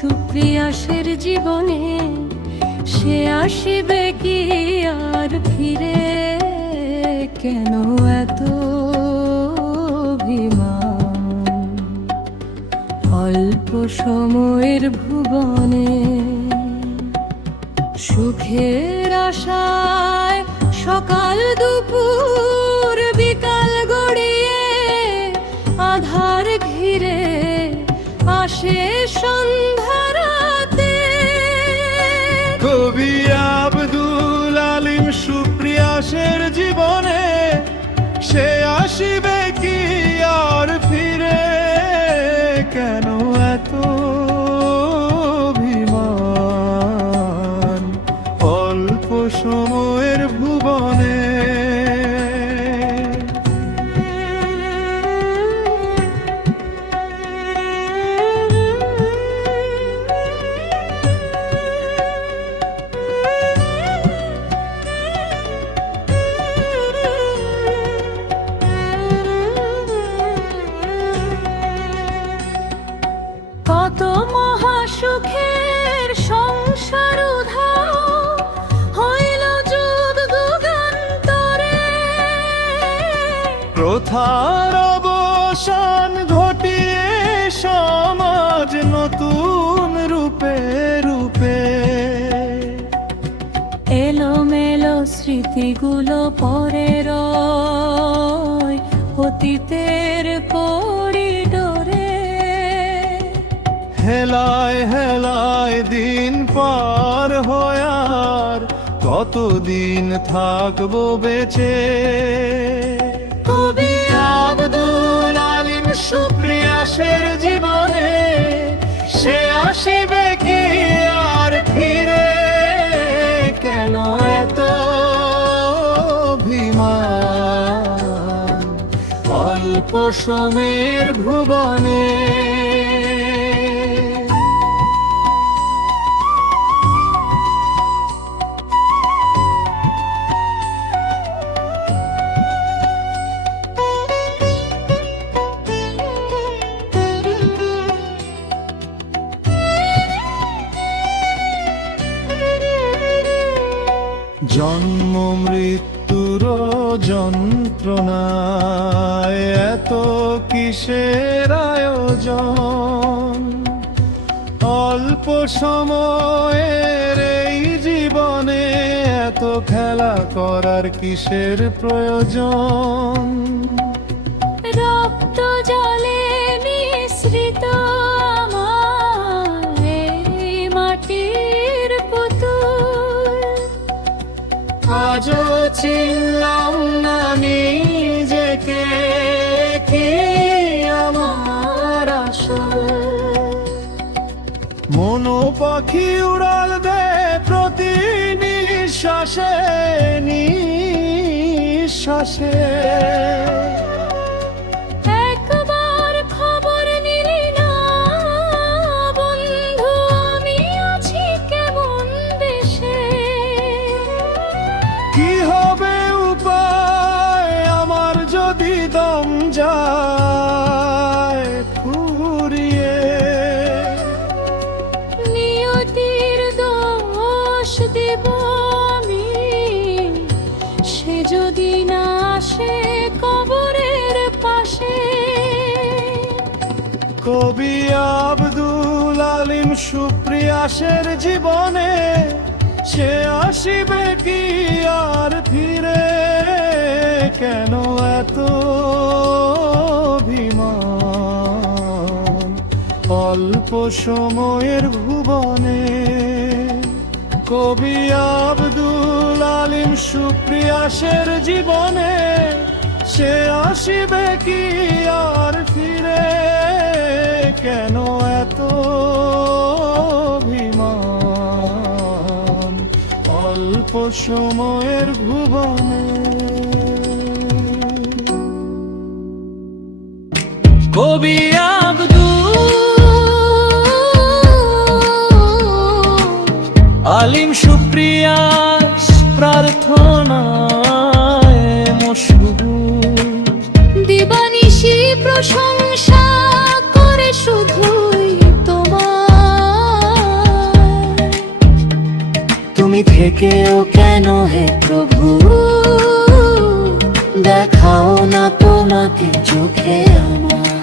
সুপ্রিয়াসের জীবনে সে আসিবে কি আর ফিরে? কেন এত অভিমান অল্প সময়ের ভুবনে? সুখের আশায় সকাল দুপুর বিকাল গড়িয়ে আধার ঘিরে আসে সন্ধ্যা রাতে। কবি আব্দুল আলিম সুপ্রিয়াসের জীবনে সে আসিবে কি আর ফিরে? কেন এত অভিমান অল্প সময়ের ভুবনে? কত মহাসুখের সংসার উধাও হইল যুগ যুগান্তরে। প্রথার অবসান ঘটিয়ে সমাজ নতুন রূপে রূপে। এলোমেলো স্মৃতিগুলো পরে রয় অতীতের করিডোরে। হেলায় হেলায় দিন পার হয় আর কতদিন থাকবো বেঁচে? কবি আব্দুল আলিম সুপ্রিয়াসের জীবনে সে আসিবে কি আর ফিরে? কেন এত অভিমান অল্প সময়ের ভুবনে? জন্ম মৃত্যুর যন্ত্রণায় এত কিসের আয়োজন? অল্প সময়ের এই জীবনে এত খেলা করার কিসের প্রয়োজন? রক্ত জলে মিশ্রিত আমার এই মাটির পুতুল। আজও চিনলাম না নিজেকে, কি আমার আসল? মনো পাখি উড়াল দে প্রতি নিঃশ্বাসে নিঃশ্বাসে। একবার খবর নিলি না বন্ধু আমি আছি কেমন দেশে? কি হবে উপায় আমার যদি দম যায় ফুরিয়ে? নিয়তির দোষ দেব আমি সে যদি না আসে কবরের পাশে। কবি আব্দুল আলিম সুপ্রিয়াসের জীবনে সে আসিবে কি আর ফিরে? কেন এত অভিমান অল্প সময়ের ভুবনে? কবি আব্দুল আলিম সুপ্রিয়াসের জীবনে সে আসিবে কি আর ফিরে? কেন এত অভিমান অল্প সময়ের ভুবনে? কবি আব্দুল আলিম সুপ্রিয়াস প্রার্থনায় মশগুল। দিবানিশি প্রশংসা করে শুধুই তোমার হে প্রভু, দেখাও না তোমাকে চোখে আমার।